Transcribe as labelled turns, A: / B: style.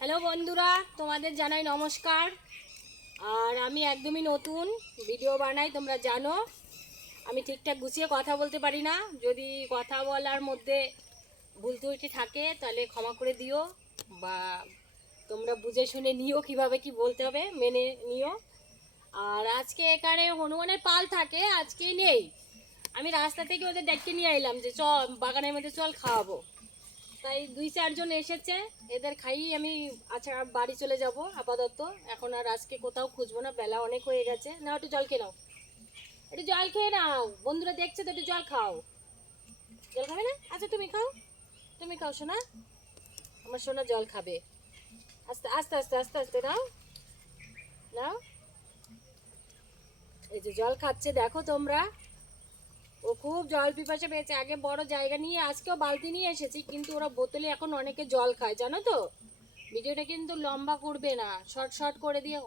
A: Hello বন্ধুরা, তোমাদের জানাই নমস্কার। আর আমি একদমই নতুন ভিডিও বানাই, তোমরা জানো। আমি ঠিকঠাক গুছিয়ে কথা বলতে পারি না। যদি কথা বলার মধ্যে ভুল ত্রুটি থাকে, তাহলে ক্ষমা করে দিও, বা তোমরা বুঝে শুনে নিও কীভাবে কি বলতে হবে, মেনে নিও। আর আজকে এখানে হনুমানের পাল থাকে আজকে নেই। আমি রাস্তা থেকে ওদের ডেকে নিয়ে এলাম যে চ বাগানের মধ্যে চল, খাওয়াবো। তাই দুই চারজন এসেছে। এদের খাইয়ে আমি আচ্ছা বাড়ি চলে যাব আপাতত। এখন আর আজকে কোথাও খুঁজবো না, বেলা অনেক হয়ে গেছে। না একটু জল খেয়ে নাও। একটু জল খেয়ে নাও। বন্ধুরা দেখছে তো, একটু জল খাও। জল খাবে না? আচ্ছা তুমি খাও। তুমি খাও, সোনা। আমার সোনা জল খাবে। আস্তে আস্তে আস্তে আস্তে আস্তে নাও। নাও। এই যে জল খাচ্ছে, দেখো তোমরা। ও খুব জল পিপাসা পেয়েছে। আগে বড় জায়গা নিয়ে, আজকেও বালতি নিয়ে এসেছি, কিন্তু ওরা বোতলে এখন অনেকে জল খায়, জানো তো? ভিডিওটা কিন্তু লম্বা করবে না, শর্ট শর্ট করে দিয়ে